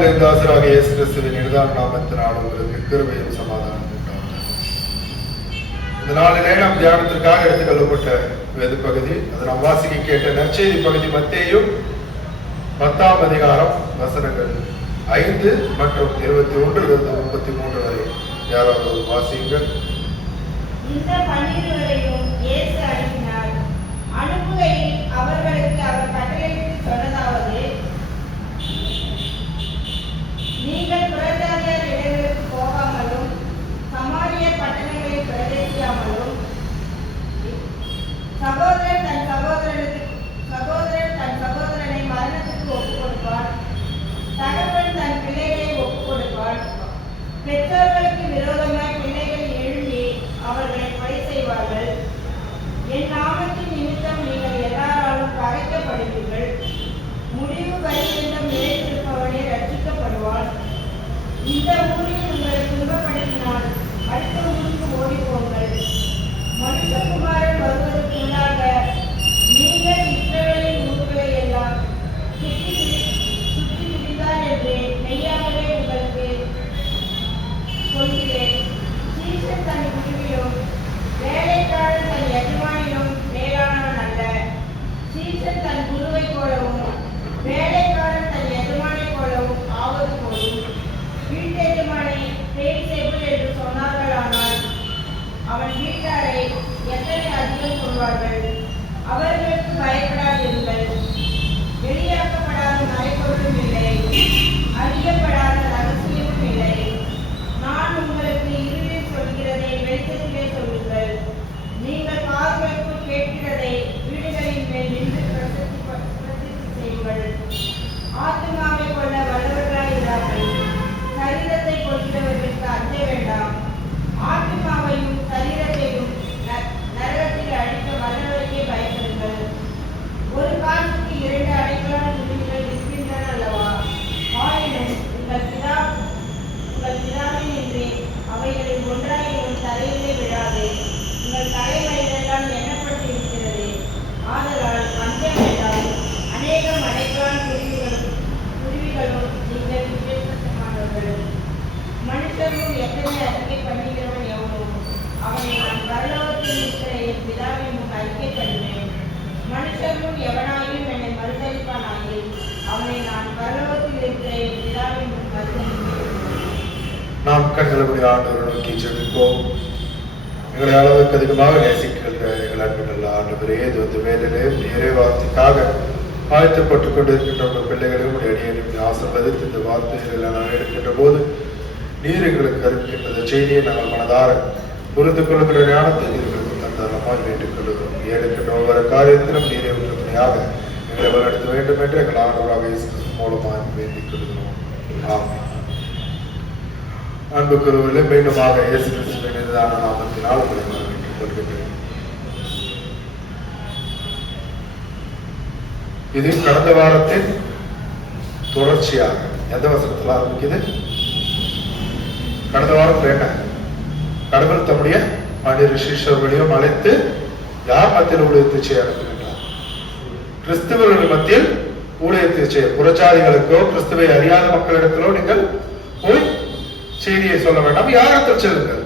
நாளில் இந்த ஆசிராக இயேசு கிறிஸ்துவின் நிர்தான நாமத்தினால் உங்களுக்கு கிருபையும் சமாதானம் உண்டாகும். இந்த நாளிலே நாம் தியானத்திற்காக எடுத்துக்கொள்ளப்பட்ட வேத பகுதி, அது நாம் வாசிக்க கேட்ட நற்செய்தி பகுதி மத்தேயு 10ஆம் அதிகாரம் வசனங்கள் 5 மற்றும் 21 33 வரை. யாராவது வாசியுங்கள். இந்த 12 வரையும் இயேசு அனுப்பினார். அனுப்புகையில் அவர்களுக்கு அவர் கட்டளையிட்டு சொன்னதாவது: நீங்கள் புறஜாதியார் இடங்களுக்கு போகாமலும் சமாரியர் பட்டணங்களை பிரவேசியாமலும், சகோதரன் தன் சகோதரனை மரணத்துக்கு ஒப்புக் கொடுப்பார், தகப்பன் தன் பிள்ளைகளை ஒப்புக் கொடுப்பார், பெற்றோர்களுக்கு விரோதமாய் பிள்ளைகள் எழும்பி அவர்களை கொலை செய்வார்கள். என் நாமத்தின் நிமித்தம் நீங்கள் எல்லாராலும் பகைக்கப்படுவீர்கள். முடிவு பரியந்தம் நிலைத்திருப்பவனே ரட்சிக்கப்படுவான். இந்த ஊரில் உங்களை துன்பப்படுத்தினால் அடுத்த ஊருக்கு ஓடிப்போங்கள். மனுஷகுமாரன் வருவதற்குள்ளாக நீங்கள் இஸ்ரவேலின் ஊர்களை எல்லாம் சுற்றி பிடித்தார் என்று மெய்யாகவே உங்களுக்கு சொல்கிறேன். சீசன் தன் குருவிலும் வேலைக்காரன் தன் எஜமானிலும் மேலானவன் அல்ல. சீசன் தன் குருவை போலவும் வேலைக்காரன் தன் எஜமானை போலவும் ஆவது போலும். வீட்டெஜமானை பேய்செபுல் என்று சொன்னார்களானால் அவன் வீட்டாரை எத்தனை அதிகம் சொல்வார்கள். அவர்களுக்கு பயப்படாதிருங்கள். வெளியாக்கப்படாத மறைபொருளும் இல்லை, அறியப்படாத ரகசியமும் இல்லை. நான் உங்களுக்கு இருளில் சொல்கிறதை வெளிச்சத்திலே சொல்லுங்கள். நீங்கள் காதுகளுக்குள் கேட்கிறதை வீடுகளின் மேல் நின்று பிரசித்தி செய்யுங்கள். ஆத்துமாவை கொள்ள வல்லவர்களாகிறார்கள். சரீரத்தை கொள்கிறவர்களுக்கு அஞ்ச வேண்டாம். ஆத்துமாவையும் சரீரத்தையும் நரகத்தில் அழிக்க வல்லவருக்கே பயப்படுங்கள். ஒரு காசுக்கு 2 அடைக்கலான துணிகள் இருக்கின்றன அல்லவா? ஆயினும் உங்கள் பிதாவின் என்று அவைகளில் ஒன்றாய் உங்கள் தலையிலே விழாது. உங்கள் தலைவலிகளெல்லாம் எண்ணப்பட்டு இருக்கிறது. ஆதலால் அஞ்ச வேண்டாம். அநேகம் அடைக்கலான குருவிகளும் நீங்கள் விசேஷமானவர்கள். மனுஷரும் எத்தனை அறிக்கை பண்ணுகிறவன் எவனோ அவனை நான் பரலோகத்தில் இருக்கிற என் பிதாவின் முன் அறிக்கை பண்ணுவேன். மனுஷரும் எவனாயும் என்னை மறுதளிப்பானாகில் அவனை நான் பரலோகத்தில் இருக்கிற என் பிதாவின் முன் மறுதளிப்பேன். நாம் கண்களபடி ஆண்டவரை நோக்கி ஜெபிப்போம். எங்களை அளவுக்கு அதிகமாக நேசிக்கின்ற எங்கள் அன்பில் ஆண்டவரே, இது வேலையிலே நேரே வார்த்தைக்காக ஆயத்தப்பட்டுக் கொண்டிருக்கின்ற உங்கள் பிள்ளைகளையும் அடியேனும் ஆசீர்வதித்து இந்த வார்த்தைகளை நான் எடுக்கின்ற போது நீர் எங்களுக்கு அறிவிக்கின்ற செய்தியை நாங்கள் மனதார புரிந்து கொள்கிற ஞானத்தை எங்களுக்கு தந்தாரமாய் வேண்டிக் கொள்கிறோம். எடுக்கின்ற ஒவ்வொரு காரியத்திலும் நீரை உறுதுணையாக எங்களை வழிநடத்த வேண்டும் என்று எங்கள் ஆண்டவராக இயேசு கிறிஸ்து மூலமாக வேண்டிக் கொள்கிறோம். ஆமென். அன்புக்குரியவர்களே, மீண்டுமாக இயேசு கிறிஸ்துவின் நிர்தான நாமத்தினால் உங்களை வரவேற்றுக் கொள்கிறேன். இது கடந்த வாரத்தின் தொடர்ச்சியாக எந்த வசனத்தில் ஆரம்பிக்குது? கடந்த வாரத்தில் என்ன? கடவுள் தம்முடைய 12 சீஷர்களையும் அழைத்து யார் மத்தியில் ஊழியத்தை செய்ய அனுப்புகின்றார்? கிறிஸ்துவர்கள் மத்தியில் ஊழியத்தை செய்ய. புறச்சாதிகளுக்கோ கிறிஸ்துவை அறியாத மக்களிடத்திலோ நீங்கள் போய் செய்தியை சொல்ல வேண்டாம். யாரிடத்தில் செல்லுங்கள்?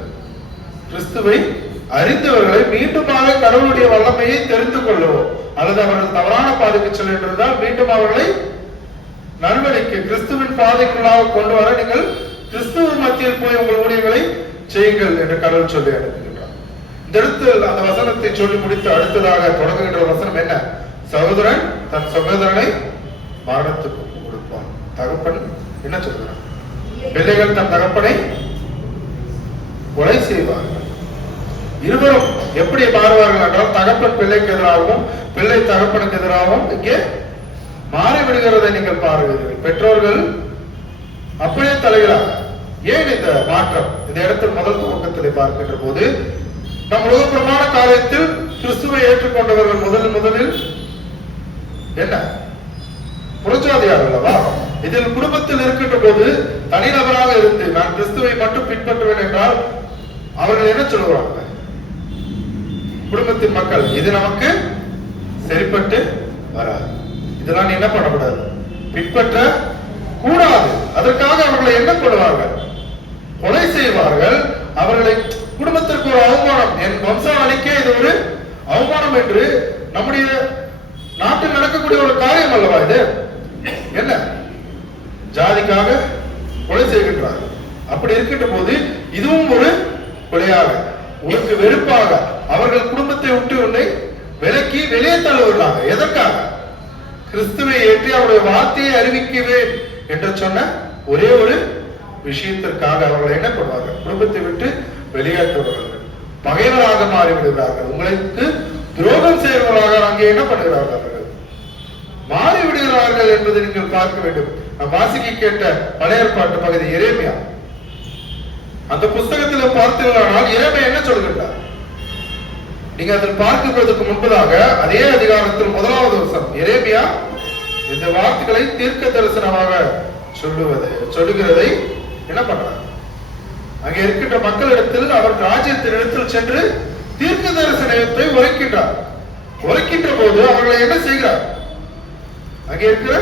கிறிஸ்துவை அறிந்தவர்களை மீண்டுமாக கடவுளுடைய வல்லமையை தெரிந்து கொள்ளவும், அல்லது அவர்கள் தவறான பாதைக்கு செல்கின்றால் மீண்டும் அவர்களை நல்வழிக்கு கிறிஸ்துவின் பாதைக்குள்ளாக கொண்டு வர நீங்கள் கிறிஸ்துவ மத்தியில் போய் உங்கள் ஊழியர்களை செய்யுங்கள் என்று கடவுள் சொல்லி அனுப்புகின்றார். இந்த இடத்தில் அந்த வசனத்தை சொல்லி முடித்து அடுத்ததாக தொடங்குகின்ற வசனம் என்ன? சகோதரன் தன் சகோதரனை மரணத்துக்கு கொடுப்பான். தகப்பன் என்ன சொல்கிறார்? பிள்ளைகள் தன் தகப்பனை கொலை செய்வார்கள். இருவரும் எப்படி மாறுவார்கள் என்றால், தகப்பன் பிள்ளைக்கு எதிராகவும் பிள்ளை தகப்பனுக்கு எதிராகவும் இங்கே மாறிவிடுகிறதை நீங்கள் பார்க்கிறீர்கள். பெற்றோர்கள் அப்படியே தலைகிறார். ஏன் இந்த மாற்றம்? இந்த இடத்தில் முதல் துவக்கத்திலே பார்க்கின்ற போது, நம் உலகப்பிரமாண காலத்தில் கிறிஸ்துவை ஏற்றுக்கொண்டவர்கள் முதலில் என்ன? புறஜாதியார் அல்லவா? இதில் குடும்பத்தில் இருக்கின்ற போது தனிநபராக இருந்து நான் கிறிஸ்துவை மட்டும் பின்பற்றுவேன் என்றால் அவர்கள் என்ன சொல்லுவாங்க? குடும்பத்தின் மக்கள், இது நமக்கு சரிப்பட்டு வராது, இதெல்லாம் என்ன பண்ணக்கூடாது, பின்பற்ற கூடாது. அதற்காக அவர்களை என்ன பண்ணுவார்கள்? கொலை செய்வார்கள். அவர்களை குடும்பத்திற்கு ஒரு அவமானம், என் வம்சாவளிக்கே இது ஒரு அவமானம் என்று நம்முடைய நாட்டில் நடக்கக்கூடிய ஒரு காரியம் அல்லவா இது? என்ன ஜாதிக்காக கொலை செய்கின்றார்கள். அப்படி இருக்கின்ற போது இதுவும் ஒரு கொலையாக, உனக்கு வெறுப்பாக அவர்கள் குடும்பத்தை விட்டு உன்னை விலக்கி வெளியே தள்ளுவர்களாக. எதற்காக? கிறிஸ்துவை ஏற்றி அவருடைய வார்த்தையை அறிவிக்குவேன் என்று சொன்ன ஒரே ஒரு விஷயத்திற்காக அவர்கள் என்ன பண்ணுவார்கள்? குடும்பத்தை விட்டு வெளியேற்றுவார்கள், பகைவராக மாறிவிடுகிறார்கள், உங்களுக்கு துரோகம் செய்வர்களாக அங்கே என்ன பண்ணுகிறார்கள்? அவர்கள் மாறிவிடுகிறார்கள் என்பதை நீங்கள் பார்க்க வேண்டும். நாம் வாசிக்க கேட்ட பழைய ஏற்பாட்டு பகுதி எரேமியா, அந்த புஸ்தகத்தில் பார்த்தீர்களானால் எரேமியா என்ன சொல்கின்றார்? நீங்க அதில் பார்க்கிறதுக்கு முன்பதாக அதே அதிகாரத்தில் 1வது வசனம் எரேமியா இந்த வார்த்தைகளை தீர்க்க தரிசனமாக சொல்லுகிறதை என்ன பண்றார்? அங்கே இருக்கின்ற மக்களிடத்தில் அவர் ராஜ்யத்தினிடத்தில் சென்று தீர்க்க தரிசனத்தை உரைக்கின்றார். உரைக்கின்ற போது அவர்களை என்ன செய்கிறார்? அங்கே இருக்கிற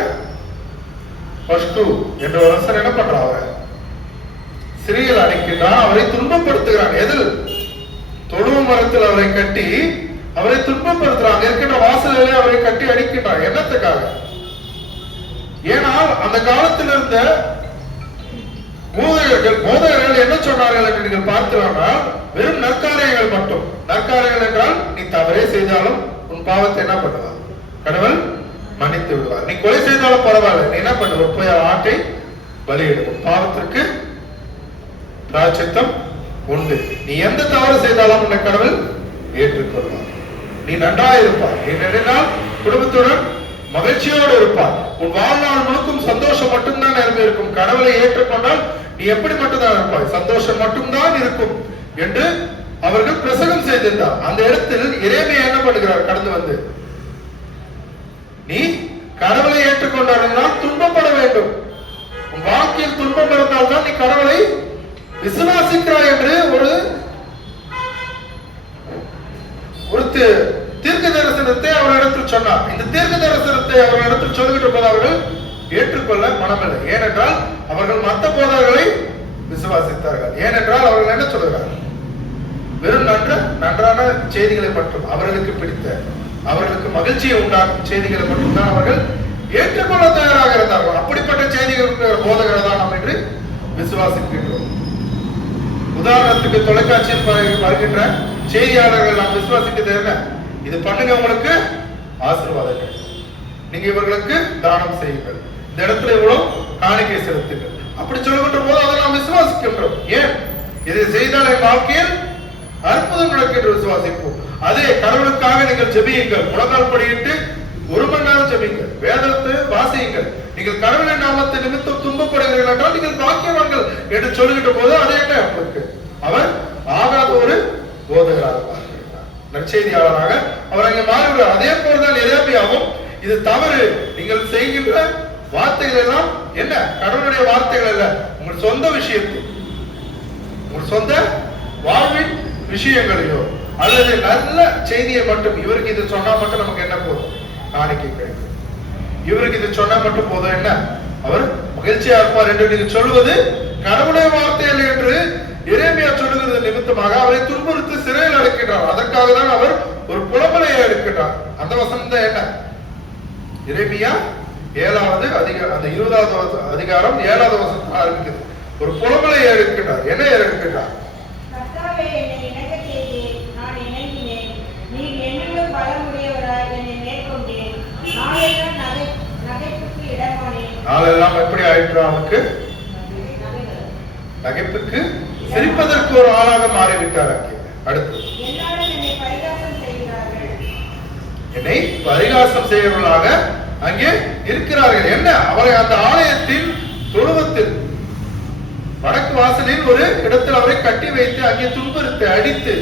பஷ்டு என்ற அரசன் என்ன பண்றான்? அவரை சிறையில் அடைக்கின்றான், அவரை துன்பப்படுத்துகிறான். எதில்? தொழுவ மரத்தில் அவரை கட்டி அவரை துன்பப்படுத்துறாங்க. இருக்கின்ற வாசலிலே அவரை கட்டி அடிக்கின்றார். என்னத்துக்காக? ஏனால் அந்த காலத்தில் இருந்த போதகர்கள் என்ன சொன்னார்கள் என்று நீங்கள் பார்க்கிறார்கள்? வெறும் நற்காரியங்கள் மட்டும். நற்காரியங்கள் என்றால் நீ தவறே செய்தாலும் உன் பாவத்தை என்ன பண்ணுவார்? கடவுள் மன்னித்து விடுவார். நீ கொலை செய்தாலும் பரவாயில்ல, நீ என்ன பண்ணுவ? போய் ஆட்டை பலியிடும், பாவத்திற்கு பிராயச்சித்தம் உண்டு. நீ எந்த தவறு செய்தாலும் உன்னை கடவுள் ஏற்றுக்கொள்வார். நீ நன்றாயிருப்பார். நீ நினைத்தால் குடும்பத்துடன் மகிழ்ச்சியோடு இருப்பார். உன் வாழ்நாள் முழுக்கும் சந்தோஷம் மட்டும்தான் நிரம்பி இருக்கும். கடவுளை ஏற்றுக்கொண்டால் நீ எப்படி மட்டும்தான் இருப்பாய்? சந்தோஷம் மட்டும்தான் இருக்கும் என்று அவர்கள் பிரசங்கம் செய்திருந்தார். அந்த இடத்தில் எரேமியா என்ன பண்ணுகிறார்? கடந்து வந்து, நீ கடவுளை ஏற்றுக்கொண்டால் துன்பப்பட வேண்டும். உன் வாழ்க்கையில் துன்பம் இருந்தால்தான் நீ கடவுளை விசுவாசிக்கிறாய் என்று ஒரு தீர்க்க தரிசனத்தை அவரிடத்தில் சொன்னார். இந்த தீர்க்க தரிசனத்தை அவரிடத்தில் சொல்லுகின்ற போது அவர்கள் ஏற்றுக்கொள்ள மனமில்லை. ஏனென்றால் அவர்கள் மற்ற போதகர்களை விசுவாசித்தார்கள். ஏனென்றால் அவர்கள் என்ன சொல்கிறார்கள்? வெறும் நன்றான செய்திகளை மட்டும், அவர்களுக்கு பிடித்த, அவர்களுக்கு மகிழ்ச்சியை உண்டாக்கும் செய்திகளை மட்டும்தான் அவர்கள் ஏற்றுக்கொள்ள தயாராக இருந்தார்கள். அப்படிப்பட்ட செய்திகள் போதகர்கள் தான் நாம் என்று விசுவாசிக்கின்றோம். உதாரணத்துக்கு தொலைக்காட்சியில் வருகின்ற செய்தியாளர்கள் நாம் விசுவாசிக்கிறது என்ன? இது பண்ணுங்க, உங்களுக்கு ஆசீர்வாதங்கள், நீங்க இவர்களுக்கு தானம் செய்யுங்கள், இந்த இடத்துல இவ்வளவு காணிக்கை செலுத்துங்கள், அப்படி சொல்லுகின்ற போது அதை நாம் விசுவாசிக்கின்றோம். ஏன்? இதை செய்தால் என் வாழ்க்கையில் அற்புதம் நடக்கும் என்று விசுவாசிப்போம். அதே கடவுளுக்காக நீங்கள் ஜெபியுங்கள், முழங்கால் படியிட்டு 1 மணி நேரம் ஜெபியுங்கள், வேதத்தை வாசியுங்கள், நீங்கள் கடவுளின் நாமத்தை நிமித்தம் துன்பப்படுகிறீர்கள் என்றால் நீங்கள் பாக்கியவான்கள் என்று சொல்லுகின்ற போது அதே என்ன இருக்கு? அவர் ஆகாத ஒரு போதகராக பார்க்கிறார், நற்செய்தியாளராக அவர் அங்கே மாறிவிடுவார். அதே போலதான் எரேமியாவும் இது தவறு, நீங்கள் செய்கின்ற வார்த்தைகள் எல்லாம் என்ன? கடவுளுடைய வார்த்தைகள் அல்ல, உங்கள் சொந்த விஷயத்தில், உங்கள் சொந்த வாழ்வின் விஷயங்களையோ அல்லது நல்ல செய்தியை மட்டும், இவருக்கு இது சொன்னா மட்டும் நமக்கு என்ன போதும்? காணிக்கை கிடைக்கும். இவருக்கு இது சொன்னா மட்டும் போதும், என்ன அவர் மகிழ்ச்சியா இருப்பார் என்று நீங்கள் சொல்வது கடவுளுடைய வார்த்தைகள் என்று எரேமியா சொல்லுகிறது நிமித்தமாக அவரை துன்புறுத்தி சிறையில் அடைக்கின்றார். அதற்காக தான் அவர் ஒரு புலம்பலையை எடுக்கின்றார். அந்த வசனம் தான் என்ன? எரேமியா 7வது அதிகாரம், அந்த 20வது அதிகாரம் 7வது வசனம் ஆரம்பிக்கிறது. ஒரு புலம்பலையை எடுக்கின்றார். என்ன எடுக்கின்றார்? நாளெல்லாம் எப்படி ஆயிற்று? அவனுக்கு நகைப்புக்கு சிரிப்பதற்கு ஒரு ஆளாக மாறிவிட்டார். அடுத்து என்னை பரிகாசம் செய்யவர்களாக அங்கே இருக்கிறார்கள். என்ன? அவரை அந்த ஆலயத்தின் தொழுவத்தில் வடக்கு வாசலில் ஒரு இடத்தில் அவரை கட்டி வைத்து அங்கே துன்புறுத்தி அடித்து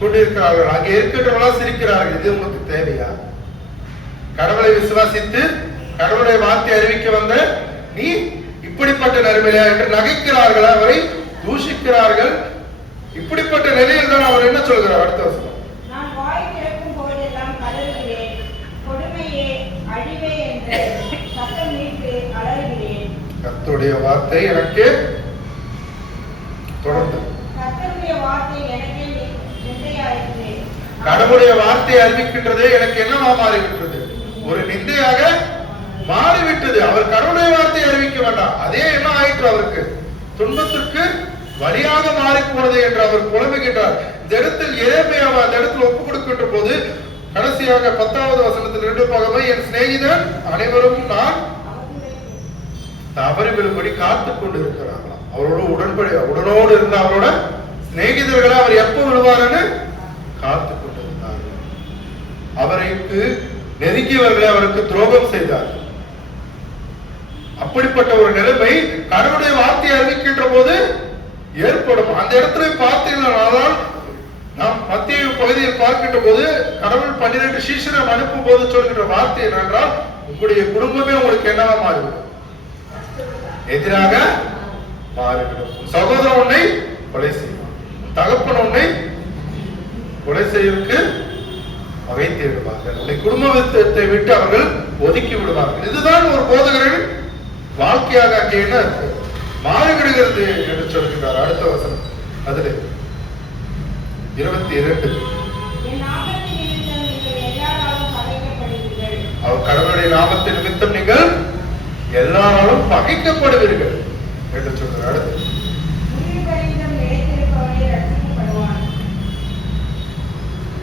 கொண்டிருக்கிறார்கள். அங்கே இருக்கின்றவர்களா சிரிக்கிறார்கள். இது உங்களுக்கு தேவையா? கடவுளை விசுவாசித்து கடவுளுடைய வார்த்தை அறிவிக்க வந்த நீ இப்படிப்பட்ட நிலைமையா என்று நகைக்கிறார்கள், அவரை தூஷிக்கிறார்கள். இப்படிப்பட்ட நிலையில் தான் அவர் என்ன சொல்கிறார்? அடுத்த வசனம், நான் வாய் திறக்கும் போதெல்லாம் கதறுகிறேன், கொடுமையே அழிவே என்று சத்தமிட்டு அலறுகிறேன். கர்த்தருடைய வார்த்தை எனக்கு தொடர்ந்து கர்த்தருடைய வார்த்தை எனக்கே நிந்தையாயிற்று. கடவுளுடைய வார்த்தை அறிவிக்கின்றதே எனக்கு என்னவா மாறிவிட்டது? ஒரு நிந்தையாக மாறிவிட்டது. அவர் கடவுளுடைய வார்த்தை அறிவிக்க வேண்டாம், அதே என்ன ஆயிற்று? அவருக்கு துன்பத்திற்கு வழியாக மாறி போனது என்று அவர் புலம்புகின்றார். இந்த இடத்தில் எரேமியாவை அந்த இடத்தில் ஒப்புக் கொடுக்கின்ற போது கடைசியாக 10வது வசனத்தில் 2 பாகமாய் என் சிநேகிதன் அனைவரும் நான் தவறி விழும்படி காத்துக் கொண்டு இருக்கிறார்களாம். உடனோடு இருந்த அவரோட சிநேகிதர்களை அவர் எப்ப விழுவாருன்னு காத்துக் கொண்டிருந்தார்கள். அவருக்கு நெருங்கியவர்களை அவருக்கு துரோகம் செய்தார்கள். அப்படிப்பட்ட ஒரு நிலைமை கடவுளுடைய வார்த்தையை அறிவிக்கின்ற போது ஏற்படும். அந்த இடத்துல பார்த்தீங்கன்னா நாம் மத்திய பகுதியில் பார்க்கின்ற போது கடவுள் 12 சீஷரை அனுப்பும் போது சொல்கின்ற வார்த்தை என்னென்றால், உங்களுடைய குடும்பமே உங்களுக்கு என்னவா மாறிவிடும், எதிராக மாறிவிடும். சகோதரன் உன்னை கொலை செய்வான், தகப்பன் உன்னை கொலை செய்வதற்கு வகை தேடுவார்கள், உன்னை குடும்பத்தை விட்டு அவர்கள் ஒதுக்கி விடுவார்கள். இதுதான் ஒரு போதகரின் வாழ்க்கையாக அங்கே என்ன இருக்கு மாறிவிடுகிறது என்று சொல்கிறார். அடுத்த வசனம் அதுல 22. அவர் கடவுளுடைய நாமத்தின் நிமித்தம் நீங்கள் எல்லாராலும் பகைக்கப்படுவீர்கள் என்று சொல்கிறார். அடுத்து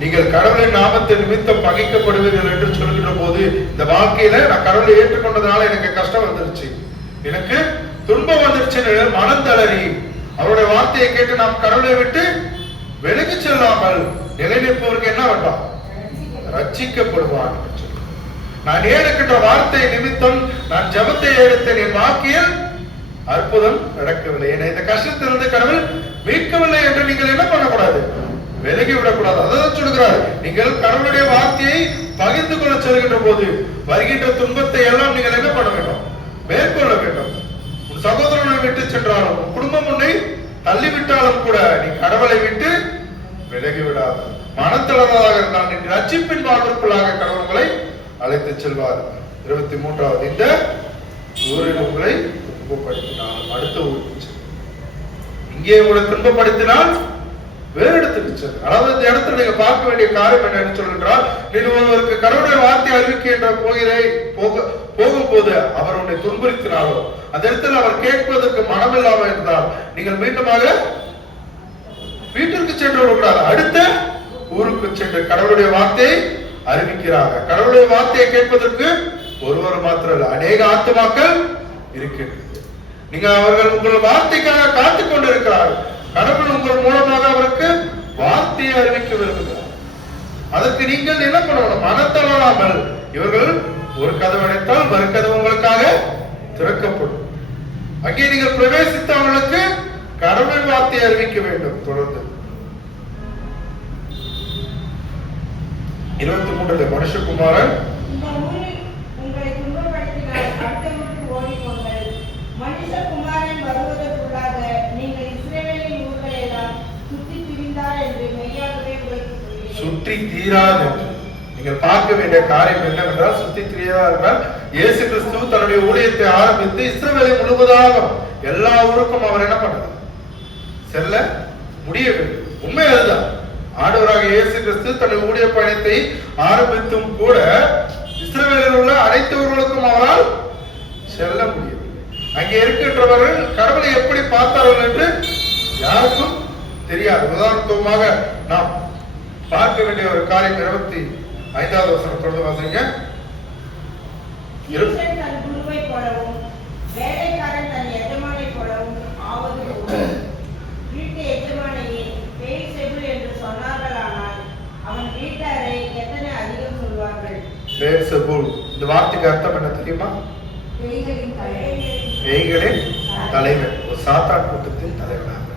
நீங்கள் கடவுளின் நாமத்தின் நிமித்தம் பகைக்கப்படுவீர்கள் என்று சொல்கின்ற போது இந்த வாழ்க்கையில நான் கடவுளை ஏற்றுக்கொண்டதுனால எனக்கு கஷ்டம் வந்துருச்சு, எனக்கு துன்பம் வந்துருச்சு, மனம் தளறி அவருடைய வார்த்தையை கேட்டு நாம் கடவுளை விட்டு விலகி செல்லாமல் நிலைநிற்பவருக்கு என்ன வேண்டாம், ரட்சிக்கப்படுவான். நான் ஏற்கின்ற வார்த்தை நிமித்தம் நான் ஜெபத்தை எடுத்தேன், என் வாழ்க்கையில் அற்புதம் நடக்கவில்லை, என்னை இந்த கஷ்டத்திலிருந்து கடவுள் மீட்கவில்லை என்று நீங்கள் என்ன பண்ணக்கூடாது, விலகி விடக்கூடாது. அதான் சொல்கிறார், நீங்கள் கடவுளுடைய வார்த்தையை பகிர்ந்து கொள்ள செல்கின்ற போது வருகின்ற துன்பத்தை எல்லாம் நீங்கள் என்ன பண்ண வேண்டும், மேற்கொள்ள வேண்டும். உன் சகோதரனை விட்டு சென்றாலும் உன் குடும்பம் உன்னை தள்ளிவிட்டாலும் கூட நீ கடவுளை விட்டு விலகி விடாது. மனத்தளர்வதாக இருந்தால் நீ ரட்சிப்பின் வாழ்விற்குள்ளாக கடவுள் உங்களை அழைத்து செல்வார். 23வது இந்த ஊரில் உங்களை துன்பப்படுத்தினால் அடுத்த ஊருக்கு செல், இங்கே உங்களை துன்பப்படுத்தினால் வேறு இடத்துக்கு செல். அதாவது இந்த இடத்துல நீங்க பார்க்க வேண்டிய காரியம் என்னன்னு சொல்கின்றால், நீ ஒருவருக்கு கடவுளுடைய வார்த்தை அறிவிக்கின்ற போகும்போது அவர் உன்னை துன்புறுத்தினாலோ அந்த இடத்துல அவர் கேட்பதற்கு மனமில்லாமல் இருந்தால் நீங்கள் மீண்டுமாக வீட்டிற்கு சென்று விடக்கூடாது, அடுத்த ஊருக்கு சென்று கடவுளுடைய வார்த்தையை அறிவிக்கிறாங்க. கடவுளுடைய வார்த்தையை கேட்பதற்கு ஒருவர் மாத்திரம் இல்ல, அநேக ஆத்துமாக்கள் இருக்கின்றது. நீங்க அவர்கள் உங்கள் வார்த்தைக்காக காத்துக் கொண்டிருக்கிறார்கள். கடவுள் உங்கள் மூலமாக அவருக்கு வார்த்தையை அறிவிக்க விரும்புகிறார். அதற்கு நீங்கள் என்ன பண்ணணும், மனத்தளராமல் இவர்கள் ஒரு கதவு அடைத்தால் மறு கதவு உங்களுக்காக திறக்கப்படும். அங்கே நீங்கள் பிரவேசித்த அவர்களுக்கு கடவுள் வார்த்தையை அறிவிக்க வேண்டும். தொடர்ந்து 23 மனுஷகுமாரன் உங்களை துன்பப்படுத்தினால் அடுத்த ஊருக்கு ஓடிப்போங்கள். மனுஷகுமாரன் வருவதற்குள்ளாக நீங்கள் இஸ்ரவேலின் ஊர்களை எல்லாம் சுற்றி திரிந்தார் என்று மெய்யாகவே உங்களுக்கு சொல்கிறேன். சுற்றி தீராது என்று நீங்கள் பார்க்க வேண்டிய காரியம் என்னவென்றால், சுற்றி தீராது என்றால் இயேசு கிறிஸ்து தன்னுடைய ஊழியத்தை ஆரம்பித்து இஸ்ரவேலை முழுவதாக எல்லா ஊருக்கும் அவர் என்ன பண்ணார், செல்ல முடியவில்லை. உண்மை அதுதான். ஆண்டவராக இயேசு கிறிஸ்து தன்னுடைய ஊழிய பயணத்தை ஆரம்பித்தும் கூட இஸ்ரவேலில் உள்ள அனைத்து ஊர்களுக்கும் அவரால் செல்ல முடியவில்லை. அங்கே இருக்கின்றவர்கள் கடவுளை எப்படி பார்த்தார்கள் என்று யாருக்கும் தெரியாது. உதாரணத்துவமாக நாம் பார்க்க வேண்டிய ஒரு காரியம் 25வது வசனம் தொடர்ந்து வாசிங்க. தன் குருவை போலவும் வேலைக்காரன் தன் எஜமானை போலவும் ஆவது வீட்டு எஜமானையே பேய்செபுல் என்று சொன்னார்களானால் அவன் வீட்டாரை எத்தனை அதிகம் சொல்வார்கள். பேய்செபுல் இந்த வார்த்தைக்கு அர்த்தம் என்ன தெரியுமா? பேய்களின் தலைவர், ஒரு சாத்தான் கூட்டத்தின் தலைவராக.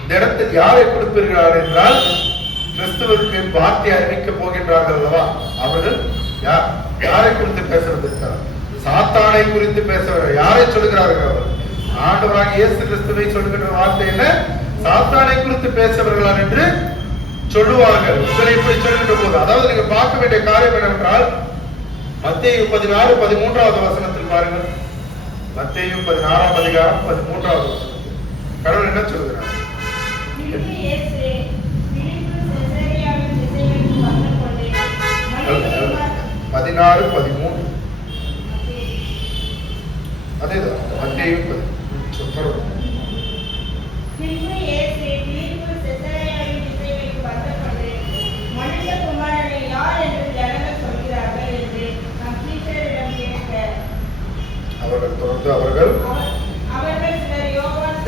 இந்த இடத்தில் யாரை கொடுப்பீர்கள் என்றால், கிறிஸ்துவுக்கு வார்த்தை அறிவிக்க போகின்றார்கள் அல்லவா, அவர்கள் யாரை குறித்து பேசுவதற்காக சாத்தானை குறித்து பேசுவார்கள். யாரை சொல்கிறார்கள்? அவர் ஆண்டவராக இயேசு கிறிஸ்துவை சொல்கின்ற வார்த்தை என்ன, சாத்தானை குறித்து பேசுவார்களா என்று சொல்லுவார்கள். உங்களை இப்படி சொல்கின்ற போது, அதாவது நீங்க பார்க்க வேண்டிய காரியம் என்னவென்றால், மத்தேயு 16:13வது வசனத்தில் பாருங்கள். மத்தேயு 16ஆம் அதிகாரம் 13வது வசனம். கடவுள் என்ன சொல்கிறார்? 16:13 அதேதான் மத்தேயு 16. அவர்கள் தொடர்ந்து அவர்கள் சிலர் யோவான்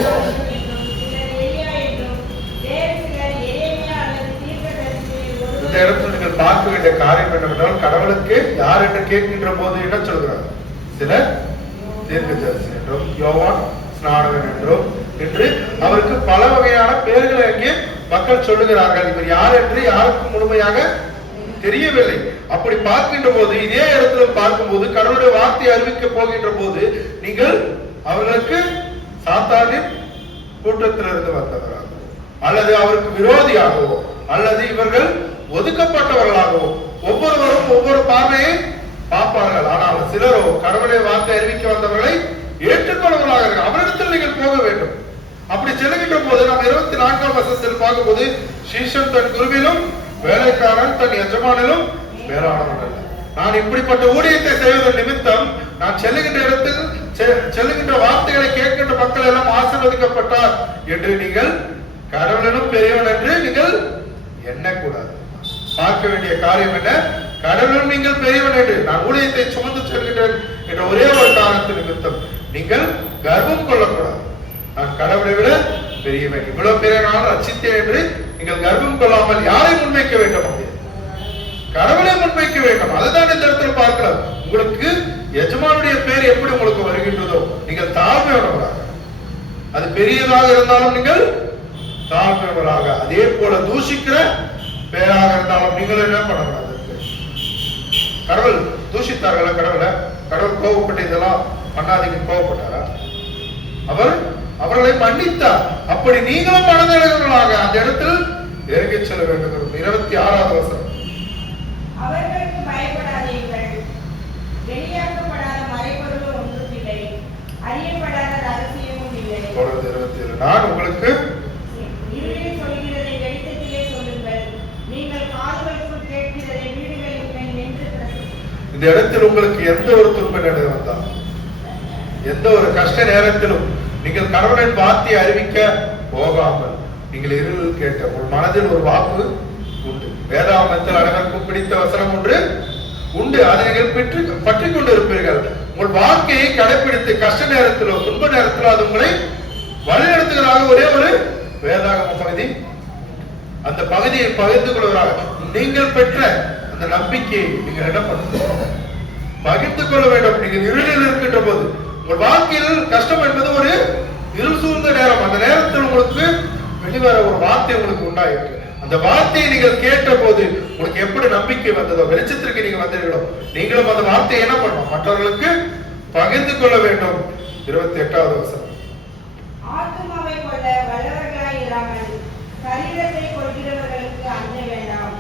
என்றும் சிலர் எலியா என்றும் வேறு சிலர் எரேமியா அல்லது தீர்க்கதரிசிகளில் இந்த ஒருவர் இடத்துல நீங்கள் பார்க்க வேண்டிய காரியம் என்னவென்றால், கடவுளுக்கு யார் என்று கேட்கின்ற போது என்ன சொல்கிறார்? சிலர் தீர்க்கதரிசி என்றும் யோவான் ஸ்நானகன் என்றும் என்று அவருக்கு பல வகையான பெயர்களை அங்கே மக்கள் சொல்லுகிறார்கள். இவர் யார் என்று யாருக்கும் முழுமையாக தெரியவில்லை. அப்படி பார்க்கின்ற போது, இதே இடத்துல பார்க்கும்போது, கடவுளுடைய வார்த்தையை அறிவிக்க போகின்ற போது, நீங்கள் அவர்களுக்கு சாத்தானின் கூட்டத்திலிருந்து வந்தவராகவோ அல்லது அவருக்கு விரோதியாகவோ அல்லது இவர்கள் ஒதுக்கப்பட்டவர்களாகவோ ஒவ்வொருவரும் ஒவ்வொரு பார்வையை பார்ப்பார்கள். ஆனால் சிலரோ கடவுளுடைய வார்த்தை அறிவிக்க வந்தவர்களை ஏற்றுக்கொள்வர்களாக இருக்கு. அவரிடத்தில் நீங்கள் போக வேண்டும். அப்படி செல்கின்ற போது நாம் 24ஆம் வசனத்தில் பார்க்கும்போது, சீஷன் தன் குருவிலும் வேலைக்காரன் தன் எஜமானிலும் வேறானவன் அல்ல. நான் இப்படிப்பட்ட ஊழியத்தை செய்வதன் நிமித்தம் நான் செல்லுகின்ற இடத்தில் செல்லுகின்ற வார்த்தைகளை கேட்கின்ற மக்கள் எல்லாம் ஆசீர்வதிக்கப்பட்டார் என்று நீங்கள் கடவுளிலும் பெரியவன் என்று நீங்கள் எண்ணக்கூடாது. பார்க்க வேண்டிய காரியம் என்ன? கடவுளும் நீங்கள் பெரியவன் என்று நான் ஊழியத்தை சுமந்து செல்கின்றேன் என்ற ஒரே ஒரு காரணத்தின் நிமித்தம் நீங்கள் கர்வம் கொள்ளக்கூடாது. நான் கடவுளை விட பெரியவன், இவ்வளவு பெரிய நான் ரட்சித்தேன் என்று நீங்கள் கர்வம் கொள்ளாமல் யாரை முன்வைக்க வேண்டும்? கடவுளை முன்வைக்க வேண்டும். அதுதான் இந்த இடத்துல பார்க்கலாம். உங்களுக்கு எஜமானுடைய பேர் எப்படி உங்களுக்கு வருகின்றதோ நீங்கள் தாழ்மையுள்ளவராக, அது பெரியதாக இருந்தாலும் நீங்கள் தாழ்மையுள்ளவராக, அதே போல தூஷிக்கிற பேராக இருந்தாலும் நீங்கள் என்ன பண்ணக்கூடாது? கடவுள் தூஷித்தார்களா? கடவுள் கோபப்பட்டு இதெல்லாம் பண்ணாதீங்க கோபப்பட்டாரா? அவர்களை மன்னித்தார். அப்படி நீங்களும் மனதிலகர்களாக அந்த இடத்தில் இறங்கி செல்ல வேண்டும். 26வது வசனம். அவர்களுக்கு பயப்படாதீர்கள், வெளியாக்கப்படாத மறைபொருள் ஒன்றும் இல்லை, அறியப்படாத ரகசியமும் இல்லை. தொடர்ந்து 27. நான் உங்களுக்கு இருளில் சொல்கிறதை வெளிச்சத்திலே சொல்லுங்கள், நீங்கள் காதுகளுக்குள் கேட்கிறதை வீடுகளின் மேல் நின்று பிரசங்கியுங்கள். இந்த இடத்தில் உங்களுக்கு எந்த ஒரு துன்ப நிலை வந்தால், எந்த ஒரு கஷ்ட நேரத்திலும் நீங்கள் கடவுளின் வார்த்தையை அறிவிக்க போகாமல் நீங்கள் இருளில் கேட்ட உங்கள் மனதில் ஒரு வாக்கு உண்டு. வேதாகமத்தில் அனைவருக்கும் பிடித்த வசனம் ஒன்று உண்டு. அதை நீங்கள் பற்றி கொண்டு இருப்பீர்கள். உங்கள் வாழ்க்கையை கடைபிடித்து கஷ்ட நேரத்திலோ துன்ப நேரத்திலோ அது உங்களை வழிநடத்துகிறாக ஒரே ஒரு வேதாகம பகுதி. அந்த பகுதியை பகிர்ந்து கொள்வதாக நீங்கள் பெற்ற அந்த நம்பிக்கையை நீங்கள் என்ன பண்ணுங்க? பகிர்ந்து கொள்ள வேண்டும். நீங்கள் இருளில் இருக்கின்ற போது உங்கள் வாழ்க்கையில் கஷ்டம் என்பது ஒரு இருள் சூழ்ந்த நேரம். அந்த நேரத்தில் உங்களுக்கு வெளிவர ஒரு வார்த்தை உங்களுக்கு உண்டாயிருக்கு. அந்த வார்த்தையை நீங்கள் கேட்ட போது உங்களுக்கு எப்படி நம்பிக்கை வந்ததோ, வெளிச்சத்திற்கு நீங்க வந்தீர்களோ, நீங்களும் அந்த வார்த்தையை என்ன பண்ணணும்? மற்றவர்களுக்கு பகிர்ந்து கொள்ள வேண்டும். 28வது வசனம். ஆத்துமாவை கொள்ள வல்லவர்களாய் இராமல் சரீரத்தை கொள்கிறவர்களுக்கு அஞ்ச வேண்டாம்.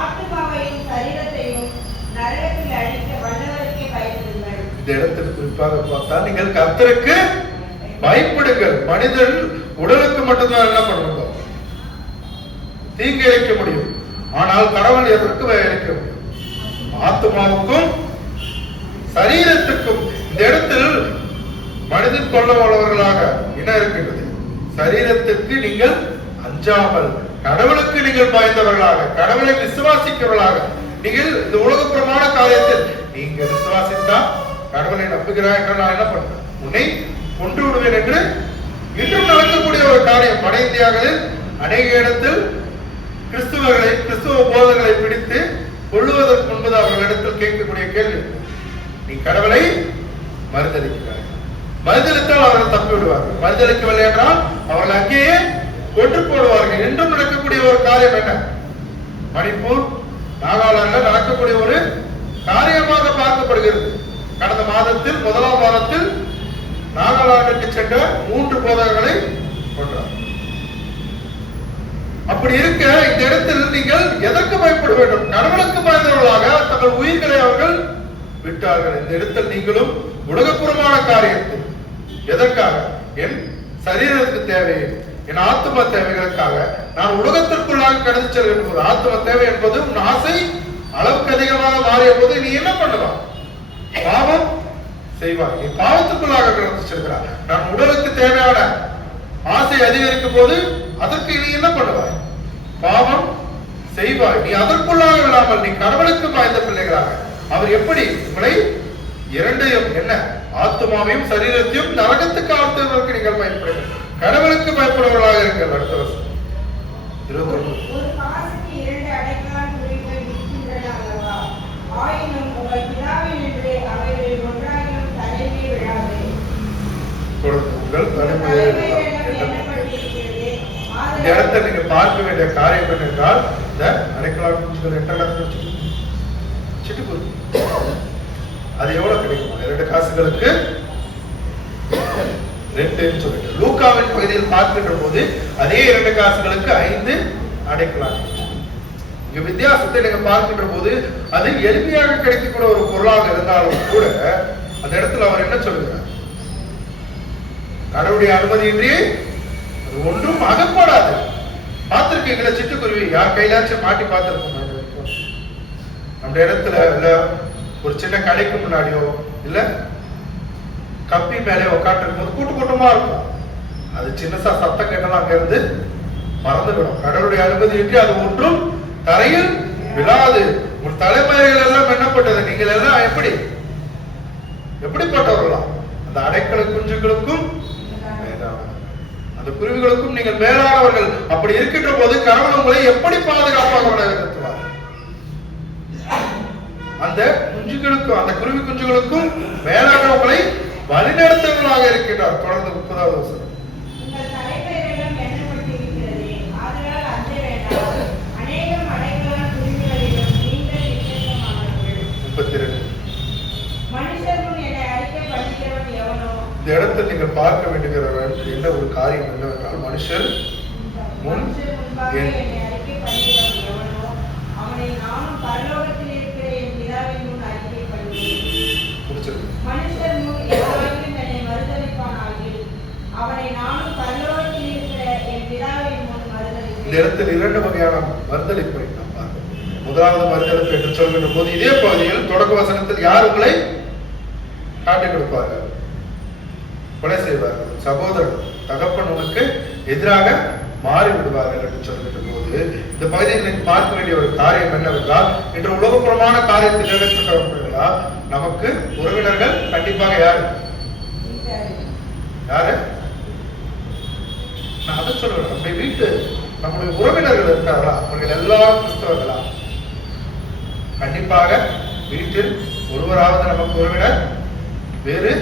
ஆத்துமாவையும் சரீரத்தையும் நரகத்தில் அழிக்க வல்லவருக்கே பயப்படுங்கள். இந்த இடத்தில் குறிப்பாக பார்த்தா நீங்கள் கர்த்தருக்கு பயப்படுங்கள். மனிதன் உடலுக்கு மட்டும்தான் என்ன பண்ணுவோம்? தீங்கு இழைக்க முடியும். ஆனால் கடவுள் எதற்கு இழைக்க முடியும்? ஆத்மாவுக்கும் சரீரத்துக்கும். இந்த இடத்தில் மனிதன் கொள்ள உள்ளவர்களாக என்ன இருக்கின்றது? சரீரத்திற்கு நீங்கள் அஞ்சாமல் கடவுளுக்கு நீங்கள் பயந்தவர்களாக, கடவுளை விசுவாசிக்கிறவர்களாக, நீங்கள் இந்த உலகப்புறமான காரியத்தில் நீங்க விசுவாசித்தா கடவுளை நம்புகிறாய் என்று நான் என்ன பண்றேன்? உன்னை கொன்று விடுவேன் என்று இன்றும் நடக்கக்கூடிய ஒரு காரியம். வட இந்தியாவில் அநேக இடத்தில் கிறிஸ்துவ போதகர்களை பிடித்து கொள்ளுவதற்கு முன்பது அவர்களிடத்தில் கேட்கக்கூடிய கேள்வி, நீ கடவுளை மறுதளிக்கிறாய். மறுதளித்தால் அவர்கள் தப்பி விடுவார்கள். மறுதளிக்கவில்லை என்றால் அவர்கள் அங்கேயே கொன்று போடுவார்கள். என்றும் நடக்கக்கூடிய ஒரு காரியம் என்ன? மணிப்பூர், நாகாலாந்தில் நடக்கக்கூடிய ஒரு காரியமாக பார்க்கப்படுகிறது. கடந்த மாதத்தில் 1ஆம் வாரத்தில் நாகாலாந்துக்கு சென்ற 3 போதகர்களை கொன்றார். அப்படி இருக்க இந்த இடத்தில் நீங்கள் எதற்கு பயப்பட வேண்டும்? கடவுளுக்கு பயந்தவர்களாக தங்கள் உயிர்களை அவர்கள் விட்டார்கள். இந்த இடத்தில் நீங்களும் உலகபூர்வமான காரியத்தை எதற்காக? என் சரீரத்துக்கு தேவை, என் ஆத்ம தேவைகளுக்காக நான் உலகத்திற்குள்ளாக கடந்து செல்கின்ற போது, ஆத்ம தேவை என்பது உன் ஆசை அளவுக்கு அதிகமாக மாறிய போது நீ என்ன பண்ணுவா? பாவம் செய்வாய். நீ பாவத்துக்குள்ளாக கடந்து செல்கிறாய். நான் உடலுக்கு தேவையான ஆசை அதிகரிக்கும் போது அதற்கு நீ என்ன பண்ணுவாய்? பாவம் செய்வாய். நீ அதற்குள்ளாக விடாமல் நீ கடவுளுக்கு பாய்ந்த பிள்ளைகளாக அவர் எப்படி உங்களை இரண்டையும், என்ன ஆத்மாவையும் சரீரத்தையும் நரகத்துக்கு ஆழ்த்துவதற்கு நீங்கள் பயப்படுங்கள். கடவுளுக்கு பயப்படுவர்களாக இருங்கள். அடுத்த வருஷம் 21. ஒரு காசுக்கு 2 அடைக்கலான் குருவிகள் விற்கின்றன அல்லவா? ஆயினும் உங்கள் பிதாவினின்று அவைகளில் ஒன்றாயினும் தலைமை விழாது. உங்கள் தலைமையை இந்த இடத்தை நீங்க பார்க்க வேண்டிய காரியம் என்னென்றால், இந்த அடைக்கலான் குஞ்சுகள் எட்டலாம் சிட்டுக்குருவி அது எவ்வளவு கிடைக்கும்? 2 காசுகளுக்கு 2 சொல்லிட்டு லூக்காவின் பகுதியில் பார்க்கின்ற போது அதே 2 காசுகளுக்கு 5 அடைக்கலாம். இங்க வித்தியாசத்தை நீங்க பார்க்கின்ற போது அது எளிமையாக கிடைக்கக்கூடிய ஒரு பொருளாக இருந்தாலும் கூட அந்த இடத்துல அவர் என்ன சொல்லுகிறார்? கடவுளுடைய அனுமதியின்றி அது ஒன்றும் அகப்படாது. பார்த்திருக்கீங்களா சிட்டுக்குருவி? யார் கையிலாச்சும் மாட்டி பார்த்திருக்கோம்? நம்ம இடத்துல இல்ல ஒரு சின்ன கடைக்கு முன்னாடியோ இல்ல கப்பி மேலே உட்காந்து போது கூட்டு கூட்டமா இருக்கும். அது சின்னசா சத்தம் கேட்டாலும் அங்க இருந்து மறந்துவிடும். கடவுளுடைய அனுமதியின்றி அது ஒன்றும் தரையில் விழாது. உங்கள் தலைமைகள் எல்லாம் என்னப்பட்டது? நீங்கள் எல்லாம் எப்படிப்பட்டவர்களா? அந்த அடைக்கல குஞ்சுகளுக்கும் அந்த குருவிகளுக்கும் நீங்கள் மேலானவர்கள். அப்படி இருக்கின்ற போது கடவுள் உங்களை எப்படி பாதுகாப்பாக நடத்துவார்? அந்த குஞ்சுகளுக்கும் அந்த குருவி குஞ்சுகளுக்கும் மேலானவர்களை வழிநடத்தவர்களாக இருக்கின்றார். தொடர்ந்து 30வது வசனம். இந்த இடத்தை நீங்கள் பார்க்க வேண்டிய என்ன ஒரு காரியம் என்னவென்றால், மனுஷர் முன் இந்த இடத்தில் 2 வகையான மறுதலிப்பை நாம் பார்க்கிறோம். முதலாவது மறுதலிப்பு என்று சொல்கின்ற போது இதே பகுதியில் தொடக்க வசனத்தில் யார் உங்களை காட்டிக் கொடுப்பார்கள்? கொலை செய்வார்கள். சகோதரன் தகப்பன் உனக்கு எதிராக மாறி விடுவார்கள் என்று சொல்கின்ற போது இந்த பகுதியில் நீங்கள் பார்க்க வேண்டிய ஒரு காரியம் என்னவென்றால், இன்று உலகப்புறமான காரியத்தை நிறைவேற்றுகிறவர்களா நமக்கு உறவினர்கள் கண்டிப்பாக யாரு? நான் அதை சொல்றேன். நம்முடைய வீட்டு நம்முடைய உறவினர்கள் இருக்கார்களா? அவர்கள் எல்லாரும் கிறிஸ்தவர்களா? கண்டிப்பாக வீட்டில் ஒருவராவது நமக்கு உறவினர் வேறு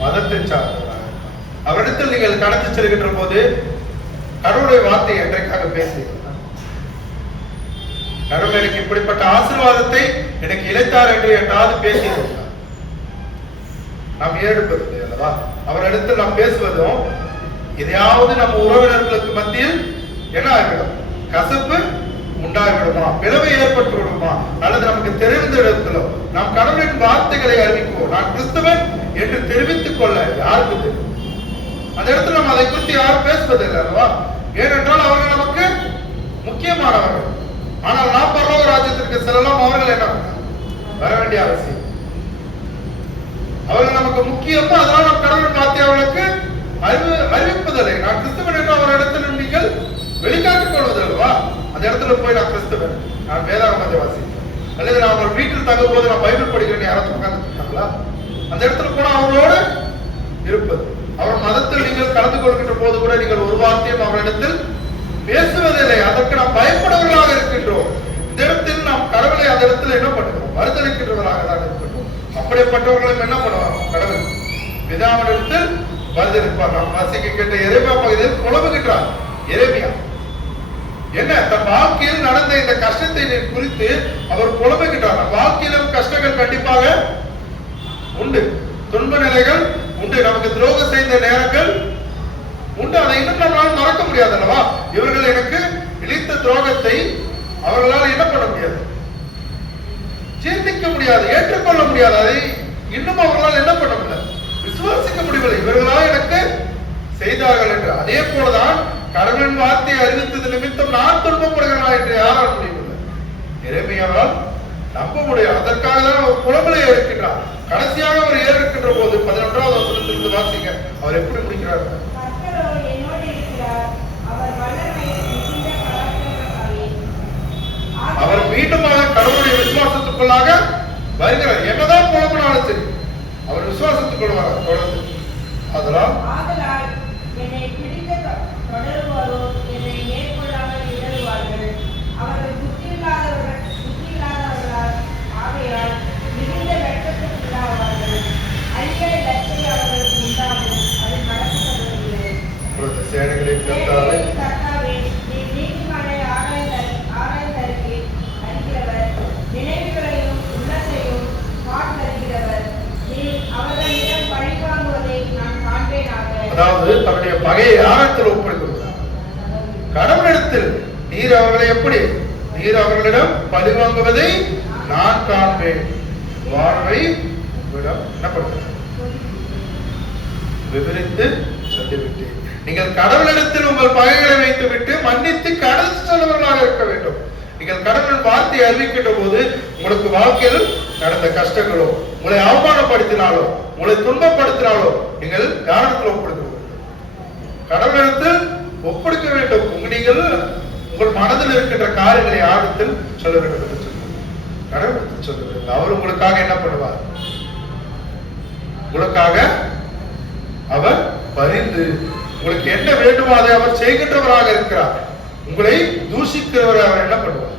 மதத்தை சார்ந்தவராக. அவரிடத்தில் நீங்கள் கடந்து செல்கின்ற போது கடவுளுடைய வார்த்தை என்றைக்காக பேசுகிறீர்கள்? கடவுள் எனக்கு இப்படிப்பட்ட ஆசீர்வாதத்தை எனக்கு இழைத்தார் என்று என்றாவது பேசுகிறீர்கள்? நாம் ஏற்பதில்லை அல்லவா? அவரிடத்தில் நாம் பேசுவதும் எதையாவது நம்ம உறவினர்களுக்கு மத்தியில் என்ன ஆகிவிடும்? கசப்பு உண்டாகிவிடுமா? பிளவை ஏற்பட்டு விடுமா? அல்லது நமக்கு தெரிந்த இடத்திலோ நாம் கடவுளின் வார்த்தைகளை அறிவிக்குவோம். நான் கிறிஸ்தவன் என்று தெரிவித்துக் கொள்ள யாருக்கு தெரியும்? அந்த இடத்துல நம்ம அதை குறித்து யாரும் பேசுவதில்லை அல்லவா? ஏனென்றால் அவர்கள் நமக்கு முக்கியமானவர்கள். ஆனால் நாம் பரலோக ராஜ்யத்திற்கு செல்லலாம். அவர்கள் என்ன வர வேண்டிய அவசியம்? அவர்கள் நமக்கு முக்கியம். அதனால் நாம் கடவுளின் வார்த்தை அவர்களுக்கு அறிவிப்பதில்லை. நான் கிறிஸ்தவன் என்று அவரிடத்தில் நீங்கள் வெளிக்காட்டிக் கொள்வது அல்லவா? அந்த இடத்துல போய் நான் கிறிஸ்தவன், நான் வேதாகமத்தை வாசிக்கிறேன், அல்லது நான் அவங்க வீட்டில் தங்கும் போது நான் பைபிள் படிக்கிறேன் யாராச்சும் உட்கார்ந்து இருக்காங்களா? அந்த இடத்துல கூட அவர்களோடு இருப்பது. அவர் மதத்தில் நீங்கள் கலந்து கொள்கின்ற போது கூட நீங்கள் ஒரு வார்த்தையும் அவரிடத்தில் பேசுவதில்லை. அதற்கு நாம் பயப்படுவர்களாக இருக்கின்றோம். இந்த இடத்தில் நாம் கடவுளை அந்த இடத்துல என்ன பண்ணுகிறோம்? மறுதளிக்கின்றவர்களாக தான் இருக்கின்றோம். அப்படிப்பட்டவர்களும் என்ன பண்ணுவாங்க? கடவுள் பிதாவினிடத்தில் மறுதளிப்பார். நாம் வாசிக்க கேட்ட எரேமியா பகுதியில் புலம்புகின்றார். எரேமியா என்ன தன் வாழ்க்கையில் நடந்த இந்த கஷ்டத்தை குறித்து அவர் புலம்புகின்றார். வாழ்க்கையிலும் கஷ்டங்கள் கண்டிப்பாக உண்டு, துன்ப நிலைகள் உண்டு, நமக்கு துரோகம் செய்த நேரங்கள் உண்டு. அதை இன்னும் நம்மளால் மறக்க முடியாது அல்லவா? இவர்கள் எனக்கு இழித்த துரோகத்தை அவர்களால் என்ன பண்ண முடியாது, ஜீர்ணிக்க முடியாது, ஏற்றுக்கொள்ள முடியாது. அதை இன்னும் அவர்களால் என்ன பண்ண முடியல, விசுவாசிக்க முடியவில்லை. இவர்களால் எனக்கு செய்தார்கள் என்று. அதே போலதான் கடவுளின் வார்த்தையை அறிவித்தது நிமித்தம் நான் துன்பப்படுகிறேன் என்று யாரால் முடியவில்லை? எரேமியாவால் நம்ப முடியாது. அதற்காக தான் அவர் புலம்பலை இருக்கின்றார். கடைசியாக அவர் ஏற்கின்ற போது 11வது வசனத்திலிருந்து வாசிங்க, அவர் எப்படி முடிக்கிறார்? அவர் மீண்டுமாக கடவுளுடைய விசுவாசத்துக்குள்ளாக வருகிறார். என்னதான் புலம்பினாலும் சரி அவர் விசுவாசத்துக்குள் வர தொடர்ந்து. அதனால் என்னை பிடிக்க தொடருவாரோ என்னை மேற்கொள்ளாமல் இடருவார்கள். அவர்கள் புத்தியில்லாதவர்களால் ஆகையால் மிகுந்த வெட்கத்துக்குள்ளாவார்கள். அழிய லட்சை அவர்களுக்கு உண்டாகும், அது நடக்கப்படுவதில்லை. கர்த்தாவே, நீர் நீதிமானை ஆராய்ந்தறிகிறவர், நினைவுகளையும் உள்ளத்தையும் காட்டறிகிறவர். நீர் அவர்களிடம் பழிவாங்குவதை நான் காண்பேனாக. அதாவது தன்னுடைய பகையை ஆழத்தில் ஒப்படைக்கிறார். கடவுளிடத்தில் நீர் அவர்களை எப்படி, நீர் அவர்களிடம் பழி வாங்குவதை நான் காண்பேன். வாழ்வை என்ன பண்ணுங்க விவரித்து சொல்லிவிட்டேன். நீங்கள் கடவுளிடத்தில் உங்கள் பகைகளை வைத்து விட்டு மன்னித்து கடந்து செல்வர்களாக இருக்க வேண்டும். நீங்கள் கடவுளின் வார்த்தையை அறிவிக்கின்ற போது உங்களுக்கு வாழ்க்கையில் நடந்த கஷ்டங்களோ, உங்களை அவமானப்படுத்தினாலோ, உங்களை துன்பப்படுத்தினாலோ நீங்கள் யாரிடத்தில் ஒப்படைக்க வேண்டும்? கடவுளிடத்தில் ஒப்படைக்க வேண்டும். நீங்கள் உங்கள் மனதில் இருக்கின்ற காரியங்களை யாரிடத்தில் சொல்ல வேண்டும் என்று சொல்லுங்கள். கடவுளிடத்தில் சொல்ல வேண்டும். அவர் உங்களுக்காக என்ன பண்ணுவார்? உங்களுக்காக அவர் பரிந்து உங்களுக்கு என்ன வேண்டுமோ அதை அவர் செய்கின்றவராக இருக்கிறார். உங்களை தூஷிக்கிறவரை அவர் என்ன பண்ணுவார்?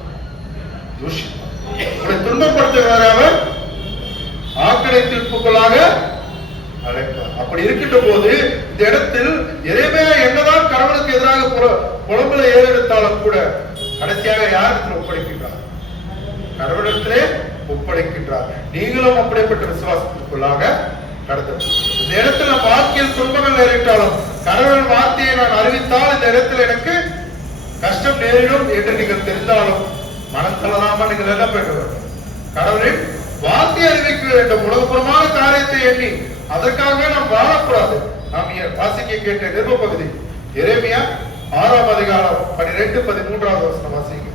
தூஷிப்பார். உங்களை துன்பப்படுத்துகிறவரை அவர் ஆக்கடை தீர்ப்புகளாக அழைப்பார். அப்படி இருக்கின்ற போது இந்த இடத்தில் எரேமியா என்னதான் கடவுளுக்கு எதிராக புலம்பலை ஏறெடுத்தாலும் கூட கடைசியாக யாரிடத்தில் ஒப்படைக்கின்றார்? கடவுளிடத்திலே ஒப்படைக்கின்றார். நீங்களும் அப்படிப்பட்ட விசுவாசத்திற்குள்ளாக கடந்த இந்த இடத்துல வாழ்க்கையில் துன்பங்கள் நேரிட்டாலும் கடவுளின் வார்த்தையை நான் அறிவித்தால் இந்த இடத்தில் எனக்கு கஷ்டம் நேரிடும் என்று நீங்கள் தெரிந்தாலும் மனம் தளராம நீங்கள் என்ன பெற வேண்டும்? கடவுளின் வார்த்தையை அறிவிக்க வேண்டும். உலகப்புறமான காரியத்தை எண்ணி அதற்காக நாம் வாழக்கூடாது. நாம் வாசிக்க கேட்ட நிருப பகுதி எரேமியா 6ஆம் அதிகாரம் 12-13வது வசனம் வாசிங்க.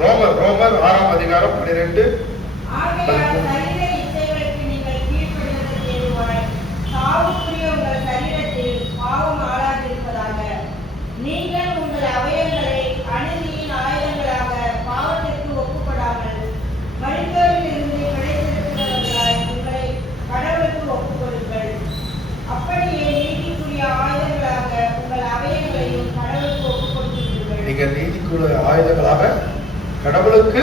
ரோமர் 6ஆம் அதிகாரம் 12-13. நீங்கள் உங்கள் அவயங்களை அநீதியின் ஆயுதங்களாக பாவத்திற்கு ஒப்புக்கொடாமல் மனிதரிலிருந்து கிடைத்திருக்கிறவர்களாய் உங்களை கடவுளுக்கு ஒப்புக்கொடுங்கள். அப்படியே நீதிக்குரிய ஆயுதங்களாக உங்கள் அவயங்களையும் கடவுளுக்கு ஒப்புக்கொடுக்கிறீர்கள். நீங்கள் நீதிக்குரிய ஆயுதங்களாக கடவுளுக்கு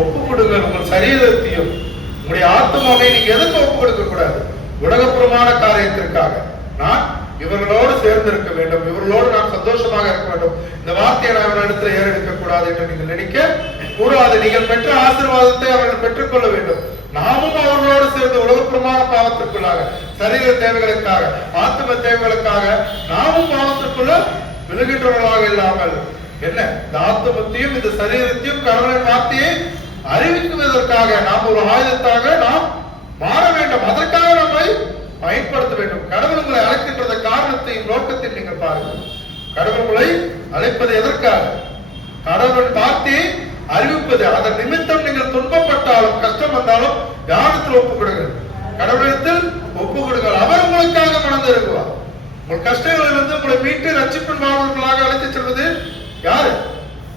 ஒப்புக்கொடுங்கள். உங்கள் சரீரத்தையும் உங்களுடைய ஆத்மாவை நீங்க எதுக்கு ஒப்புக் கொடுக்க கூடாது? உலகப்புறமான காரியத்திற்காக நான் இவர்களோடு சேர்ந்து இருக்க வேண்டும், இவர்களோடு நான் சந்தோஷமாக இருக்க வேண்டும், இந்த வார்த்தையை நான் இவர்களிடத்தில் ஏறெடுக்க கூடாது என்று நீங்கள் நினைக்க கூடாது. நீங்கள் பெற்ற ஆசீர்வாதத்தை அவர்கள் பெற்றுக்கொள்ள வேண்டும். நாமும் அவர்களோடு சேர்ந்து உலகப்புறமான பாவத்திற்குள்ளாக, சரீர தேவைகளுக்காக, ஆத்ம தேவைகளுக்காக நாமும் பாவத்திற்குள்ள விழுகின்றவர்களாக இல்லாமல் என்ன இந்த ஆத்மத்தையும் இந்த சரீரத்தையும் கடவுளின் வார்த்தையை அறிவிக்குவதற்காக நாம் ஒரு ஆயுதத்தாக நாம் மாற வேண்டும். அதற்காக நம்மை பயன்படுத்த வேண்டும். கடவுள் உங்களை அழைக்கின்ற காரணத்தையும் நோக்கத்தையும் நீங்கள் பாருங்கள். கடவுள் உங்களை அழைப்பது எதற்காக? கடவுளின் வார்த்தையை அறிவிப்பது. அதன் நிமித்தம் நீங்கள் துன்பப்பட்டாலும் கஷ்டம் வந்தாலும் யாரிடத்தில் ஒப்புக் கொடுங்கள்? கடவுளிடத்தில் ஒப்புக் கொடுங்கள். அவர் உங்களுக்காக மனது இருக்குவார். உங்கள் கஷ்டங்களிலிருந்து உங்களை மீட்டு ரட்சிப்பின் மாணவர்களாக அழைத்து செல்வது யாரு?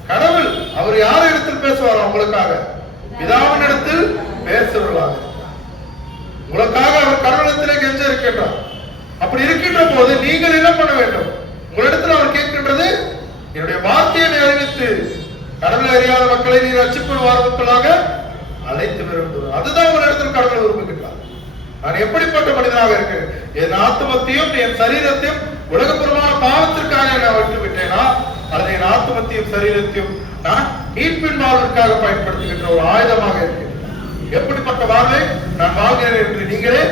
கடவுள். அவர் யார் இடத்தில் பேசுவார்? உங்களுக்காக பிதாவின் இடத்தில் பேசுவர்களாக உங்களுக்காக அவர் கடவுளத்திலே கெஞ்ச இருக்கின்றார். அப்படி இருக்கின்ற போது நீங்கள் என்ன பண்ண வேண்டும்? உங்களிடத்தில் அவர் கேட்கின்றது, என்னுடைய வார்த்தையை அறிவித்து கடவுளை அறியாத மக்களை நீ ரட்சிப்பின் வாரத்துக்களாக அழைத்து விரும்புகிறார். அதுதான் உங்களிடத்தில் கடவுள் விரும்புகின்றார். நான் எப்படிப்பட்ட மனிதனாக இருக்கிறேன்? என் ஆத்மத்தையும் என் சரீரத்தையும் உலகப்புறமான பாவத்திற்காக நான் விட்டு விட்டேனா, அல்லது என் ஆத்மத்தையும் சரீரத்தையும் நான் மீட்பின் வாழ்விற்காக பயன்படுத்துகின்ற ஒரு ஆயுதமாக இருக்கிறேன்? எப்படிப்பட்ட வாழ்வை நான் வாழ்கிறேன் என்று நீங்களே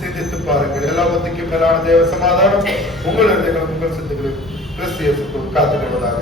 சிந்தித்து பாருங்கள். எல்லாவற்றுக்கும் மேலான தேவ சமாதானம் உங்கள் சிந்தனைகளும் கிறிஸ்து இயேசுக்குள் காத்துக் கொள்வதாக.